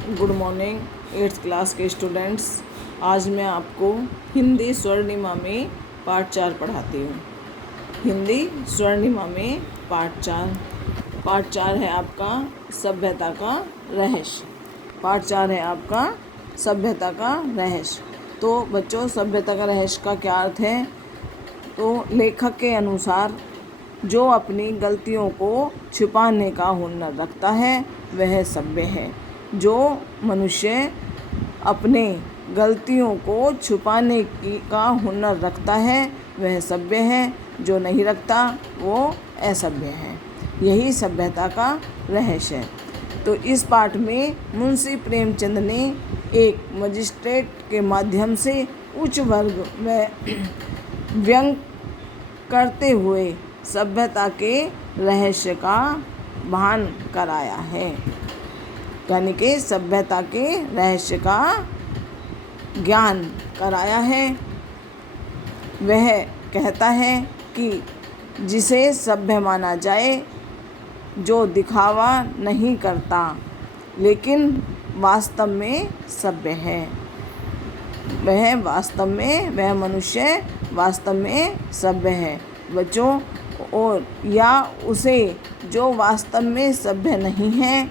Good morning eighth class के students. आज मैं आपको हिंदी स्वर्णिमा में पाठ 4 पढ़ाती हूँ। हिंदी स्वर्णिमा में पाठ 4 है आपका सभ्यता का रहस्य। पाठ 4 है आपका सभ्यता का रहस्य। तो बच्चों, सभ्यता का रहस्य का क्या अर्थ है? तो लेखक के अनुसार जो अपनी गलतियों को छिपाने का हुनर रखता है वह सभ्य है। जो मनुष्य अपने गलतियों को छुपाने का हुनर रखता है वह सभ्य है। जो नहीं रखता वो असभ्य है। यही सभ्यता का रहस्य है। तो इस पाठ में मुंशी प्रेमचंद ने एक मजिस्ट्रेट के माध्यम से उच्च वर्ग में व्यंग करते हुए सभ्यता के रहस्य का भान कराया है। यानी कि सभ्यता के रहस्य का ज्ञान कराया है। वह कहता है कि जिसे सभ्य माना जाए, जो दिखावा नहीं करता लेकिन वास्तव में सभ्य है, वह मनुष्य वास्तव में सभ्य है बच्चों। और या उसे जो वास्तव में सभ्य नहीं है,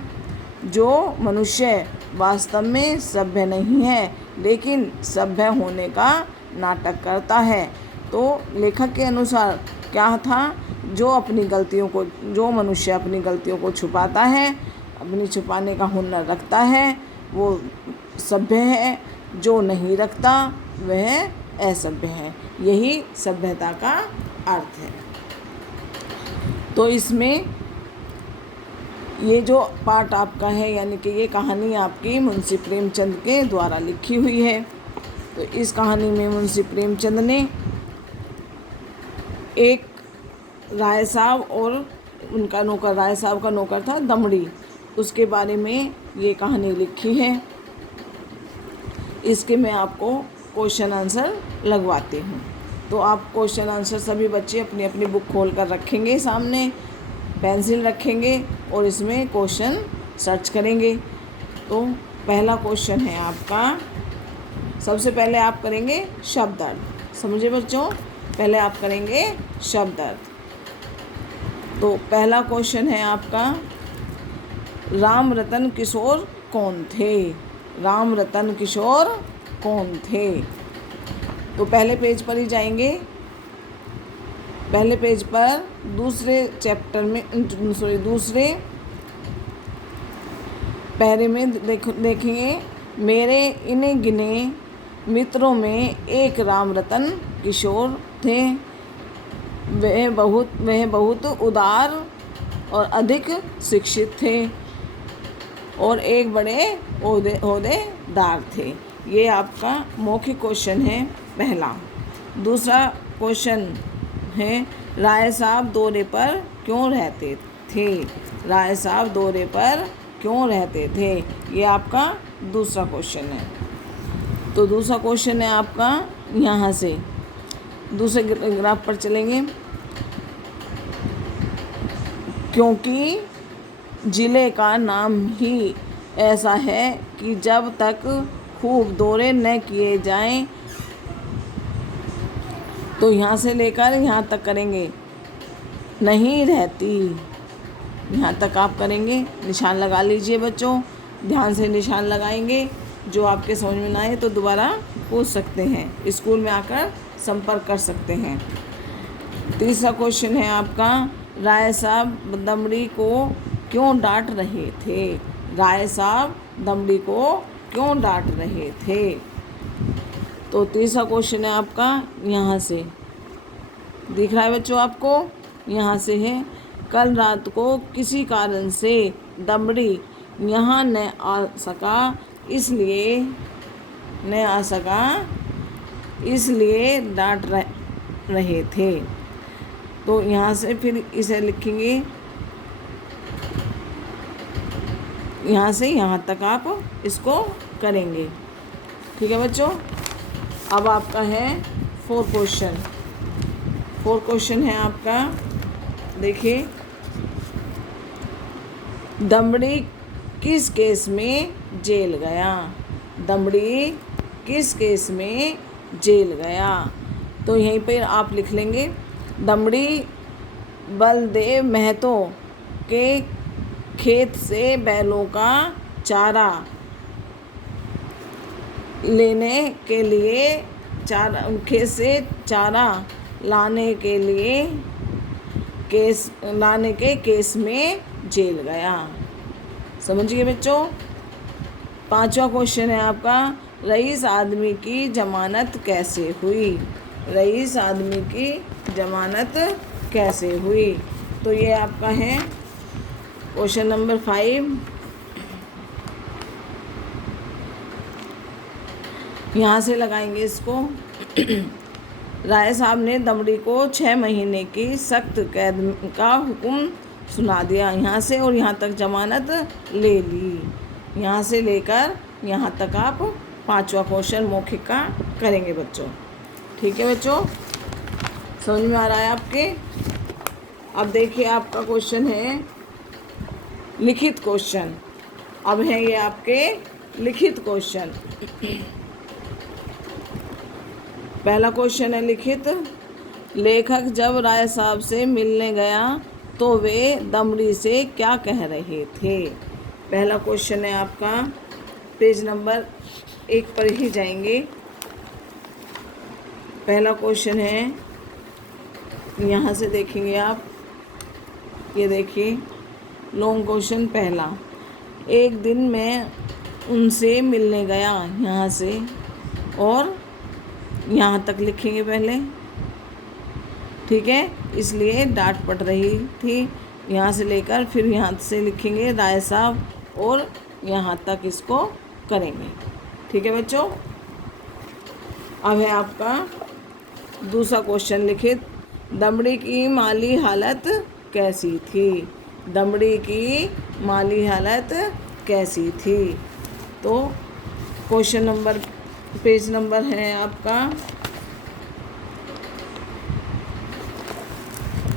जो मनुष्य वास्तव में सभ्य नहीं है लेकिन सभ्य होने का नाटक करता है। तो लेखक के अनुसार क्या था? जो मनुष्य अपनी गलतियों को छुपाता है, अपनी छुपाने का हुनर रखता है, वो सभ्य है। जो नहीं रखता वह असभ्य है। यही सभ्यता का अर्थ है। तो इसमें ये जो पाठ आपका है, यानी कि ये कहानी आपकी मुंशी प्रेमचंद के द्वारा लिखी हुई है। तो इस कहानी में मुंशी प्रेमचंद ने एक राय साहब और उनका नौकर, राय साहब का नौकर था दमड़ी, उसके बारे में ये कहानी लिखी है। इसके मैं आपको क्वेश्चन आंसर लगवाती हूँ। तो आप क्वेश्चन आंसर सभी बच्चे अपनी अपनी बुक खोल कर रखेंगे, सामने पेंसिल रखेंगे और इसमें क्वेश्चन सर्च करेंगे। तो पहला क्वेश्चन है आपका, सबसे पहले आप करेंगे शब्द अर्थ। समझे बच्चों? पहले आप करेंगे शब्द अर्थ। तो पहला क्वेश्चन है आपका, राम रतन किशोर कौन थे? राम रतन किशोर कौन थे? तो पहले पेज पर ही जाएंगे। पहले पेज पर दूसरे पैरे में देखेंगे, मेरे इन्हें गिने मित्रों में एक राम रतन किशोर थे। वह बहुत उदार और अधिक शिक्षित थे और एक बड़े ओहदेदार थे। ये आपका मौखिक क्वेश्चन है पहला। दूसरा क्वेश्चन है, राय साहब दौरे पर क्यों रहते थे? राय साहब दौरे पर क्यों रहते थे? ये आपका दूसरा क्वेश्चन है। तो दूसरा क्वेश्चन है आपका, यहाँ से दूसरे ग्राफ पर चलेंगे। क्योंकि जिले का नाम ही ऐसा है कि जब तक खूब दौरे न किए जाएं, तो यहाँ से लेकर यहाँ तक करेंगे, नहीं रहती। यहाँ तक आप करेंगे, निशान लगा लीजिए बच्चों, ध्यान से निशान लगाएंगे। जो आपके समझ में ना आए तो दोबारा पूछ सकते हैं, स्कूल में आकर संपर्क कर सकते हैं। तीसरा क्वेश्चन है आपका, राय साहब दमड़ी को क्यों डांट रहे थे? राय साहब दमड़ी को क्यों डांट रहे थे? तो तीसरा क्वेश्चन है आपका, यहाँ से दिख रहा है बच्चों आपको, यहाँ से है, कल रात को किसी कारण से दमड़ी यहाँ न आ सका, इसलिए डांट रहे थे। तो यहाँ से फिर इसे लिखेंगे, यहाँ से यहाँ तक आप इसको करेंगे। ठीक है बच्चों। अब आपका है फोर्थ क्वेश्चन है आपका, देखिए, दमड़ी किस केस में जेल गया? दमड़ी किस केस में जेल गया? तो यहीं पर आप लिख लेंगे, दमड़ी बलदेव महतो के खेत से बैलों का चारा लेने के लिए खेत से चारा लाने के केस में जेल गया। समझिए बच्चों। 5वां क्वेश्चन है आपका, रईस आदमी की जमानत कैसे हुई? रईस आदमी की जमानत कैसे हुई? तो ये आपका है क्वेश्चन नंबर 5। यहाँ से लगाएंगे इसको। राय साहब ने दमड़ी को 6 महीने की सख्त कैद का हुक्म सुना दिया। यहाँ से और यहाँ तक जमानत ले ली। यहाँ से लेकर यहाँ तक आप 5वां क्वेश्चन मौखिक का करेंगे बच्चों। ठीक है बच्चों, समझ में आ रहा है आपके? अब देखिए आपका क्वेश्चन है लिखित क्वेश्चन। अब है ये आपके लिखित क्वेश्चन। पहला क्वेश्चन है लिखित। लेखक जब राय साहब से मिलने गया तो वे दमड़ी से क्या कह रहे थे? पहला क्वेश्चन है आपका, पेज नंबर 1 पर ही जाएंगे। पहला क्वेश्चन है, यहाँ से देखेंगे आप, ये देखिए लॉन्ग क्वेश्चन पहला। एक दिन मैं उनसे मिलने गया, यहाँ से और यहाँ तक लिखेंगे पहले। ठीक है, इसलिए डांट पड़ रही थी। यहाँ से लेकर फिर यहाँ से लिखेंगे राय साहब और यहाँ तक इसको करेंगे। ठीक है बच्चों। अब है आपका दूसरा क्वेश्चन लिखित। दमड़ी की माली हालत कैसी थी? दमड़ी की माली हालत कैसी थी? तो क्वेश्चन नंबर, पेज नंबर है आपका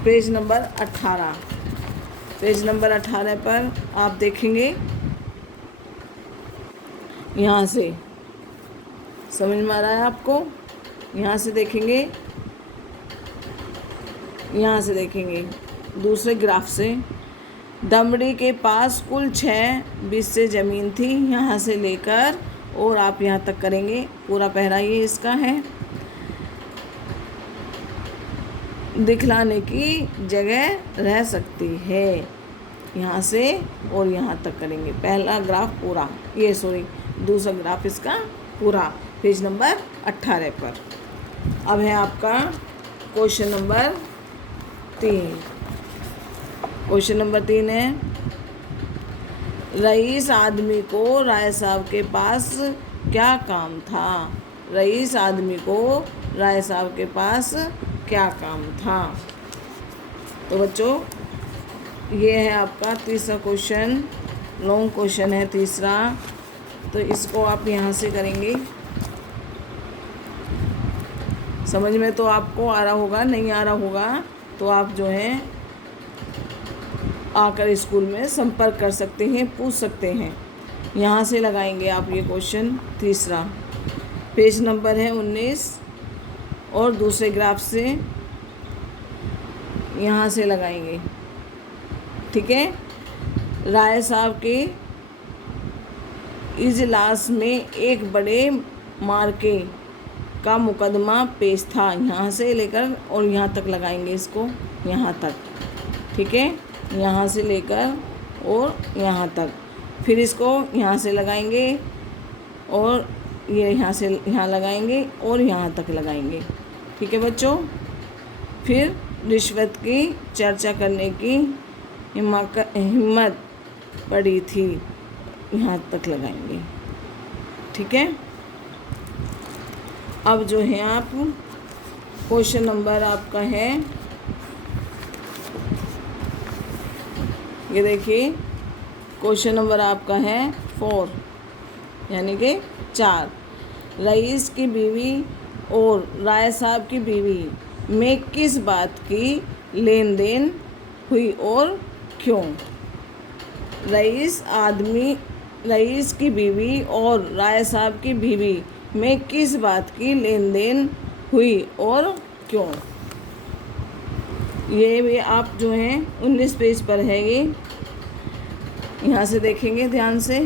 पेज नंबर 18। पेज नंबर 18 पर आप देखेंगे, यहाँ से समझ में आ रहा है आपको? यहाँ से देखेंगे, यहाँ से देखेंगे दूसरे ग्राफ से। दमड़ी के पास कुल 6 बिस्से ज़मीन थी। यहाँ से लेकर और आप यहाँ तक करेंगे। पूरा पहरा ये इसका है। दिखलाने की जगह रह सकती है। यहाँ से और यहाँ तक करेंगे। पहला ग्राफ पूरा, ये सॉरी दूसरा ग्राफ इसका पूरा, पेज नंबर 18 पर। अब है आपका क्वेश्चन नंबर 3। क्वेश्चन नंबर 3 है, रईस आदमी को राय साहब के पास क्या काम था? रईस आदमी को राय साहब के पास क्या काम था? तो बच्चों ये है आपका तीसरा क्वेश्चन, लॉन्ग क्वेश्चन है तीसरा। तो इसको आप यहाँ से करेंगे। समझ में तो आपको आ रहा होगा, नहीं आ रहा होगा तो आप जो है आकर स्कूल में संपर्क कर सकते हैं, पूछ सकते हैं। यहाँ से लगाएंगे आप ये क्वेश्चन तीसरा। पेज नंबर है 19 और दूसरे ग्राफ से यहाँ से लगाएंगे। ठीक है, राय साहब के इजलास में एक बड़े मार्के का मुकदमा पेश था। यहाँ से लेकर और यहाँ तक लगाएंगे इसको, यहाँ तक। ठीक है, यहाँ से लेकर और यहाँ तक, फिर इसको यहाँ से लगाएंगे और ये यहाँ से यहाँ लगाएंगे और यहाँ तक लगाएंगे। ठीक है बच्चों। फिर रिश्वत की चर्चा करने की हिम्मत पड़ी थी, यहाँ तक लगाएंगे। ठीक है। अब जो है आप क्वेश्चन नंबर आपका है, ये देखिए क्वेश्चन नंबर आपका है 4 यानी कि 4। रईस की बीवी और राय साहब की बीवी में किस बात की लेन देन हुई और क्यों? रईस की बीवी और राय साहब की बीवी में किस बात की लेन देन हुई और क्यों। ये भी आप जो हैं 19 पेज पर है, ये यहाँ से देखेंगे ध्यान से।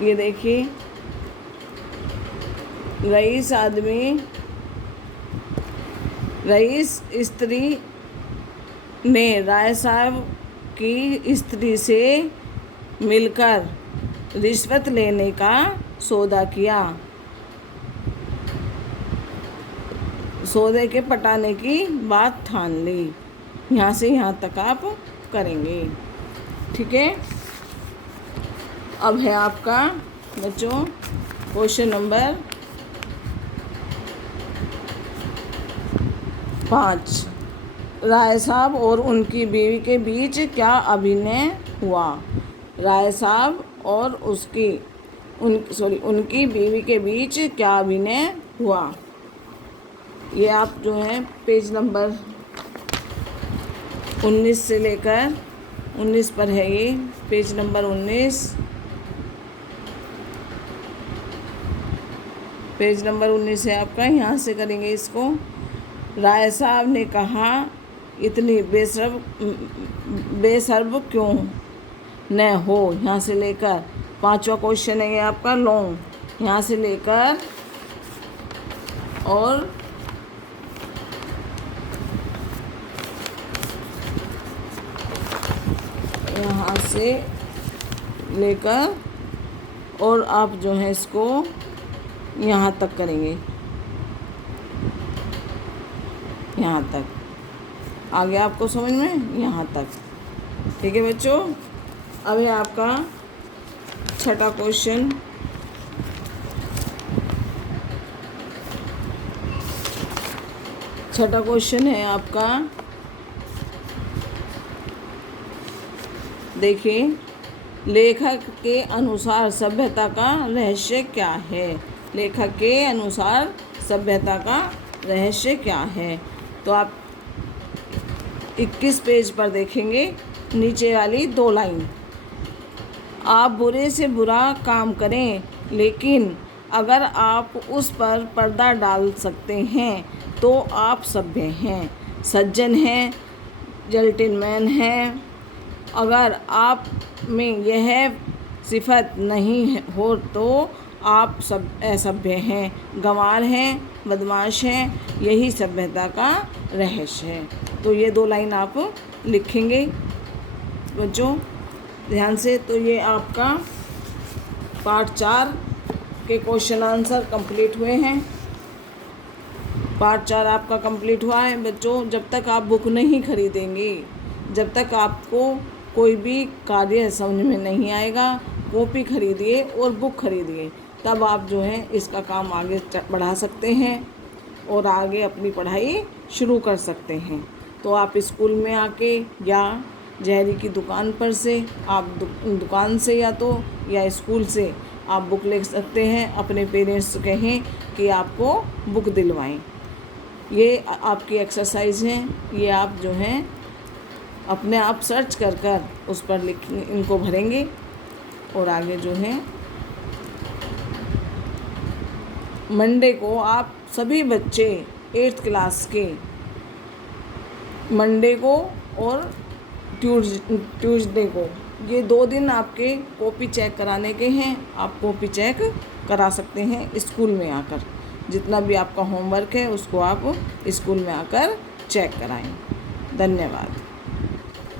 ये देखिए, रईस स्त्री ने राय साहब की स्त्री से मिलकर रिश्वत लेने का सौदा किया। सौदे के पटाने की बात ठान ली। यहाँ से यहाँ तक आप करेंगे, ठीक है। अब है आपका बच्चों क्वेश्चन नंबर 5। राय साहब और उनकी बीवी के बीच क्या अभिनय हुआ। राय साहब और उनकी बीवी के बीच क्या अभिनय हुआ। ये आप जो है पेज नंबर 19 से लेकर 19 पर है, ये पेज नंबर 19। पेज नंबर 19 है आपका, यहाँ से करेंगे इसको। राय साहब ने कहा, इतनी बेशर्म क्यों न हो। यहाँ से लेकर 5वां क्वेश्चन है ये आपका लॉन्ग, यहाँ से लेकर और यहाँ से लेकर और आप जो है इसको यहाँ तक करेंगे, यहाँ तक आ गया आपको समझ में, यहाँ तक, ठीक है बच्चों। अब है आपका 6वां क्वेश्चन। छठा क्वेश्चन है आपका, देखिए, लेखक के अनुसार सभ्यता का रहस्य क्या है। लेखक के अनुसार सभ्यता का रहस्य क्या है। तो आप 21 पेज पर देखेंगे, नीचे वाली 2 लाइन। आप बुरे से बुरा काम करें, लेकिन अगर आप उस पर पर्दा डाल सकते हैं तो आप सभ्य हैं, सज्जन हैं, जेंटलमैन हैं। अगर आप में यह सिफत नहीं हो तो आप सब असभ्य हैं, गंवार हैं, बदमाश हैं। यही सभ्यता का रहस्य है। तो ये 2 लाइन आप लिखेंगे बच्चों ध्यान से। तो ये आपका पार्ट 4 के क्वेश्चन आंसर कंप्लीट हुए हैं। पार्ट 4 आपका कंप्लीट हुआ है बच्चों। जब तक आप बुक नहीं खरीदेंगे, जब तक आपको कोई भी कार्य समझ में नहीं आएगा, कॉपी खरीदिए और बुक खरीदिए, तब आप जो है इसका काम आगे बढ़ा सकते हैं और आगे अपनी पढ़ाई शुरू कर सकते हैं। तो आप स्कूल में आके या जहरी की दुकान पर से आप दुकान से या स्कूल से आप बुक ले सकते हैं। अपने पेरेंट्स से कहें कि आपको बुक दिलवाएं। ये आपकी एक्सरसाइज है, ये आप जो हैं अपने आप सर्च कर उस पर इनको भरेंगे और आगे जो है मंडे को आप सभी बच्चे 8th क्लास के मंडे को और ट्यूसडे को, ये 2 दिन आपके कॉपी चेक कराने के हैं। आप कॉपी चेक करा सकते हैं स्कूल में आकर। जितना भी आपका होमवर्क है उसको आप स्कूल में आकर चेक कराएं। धन्यवाद।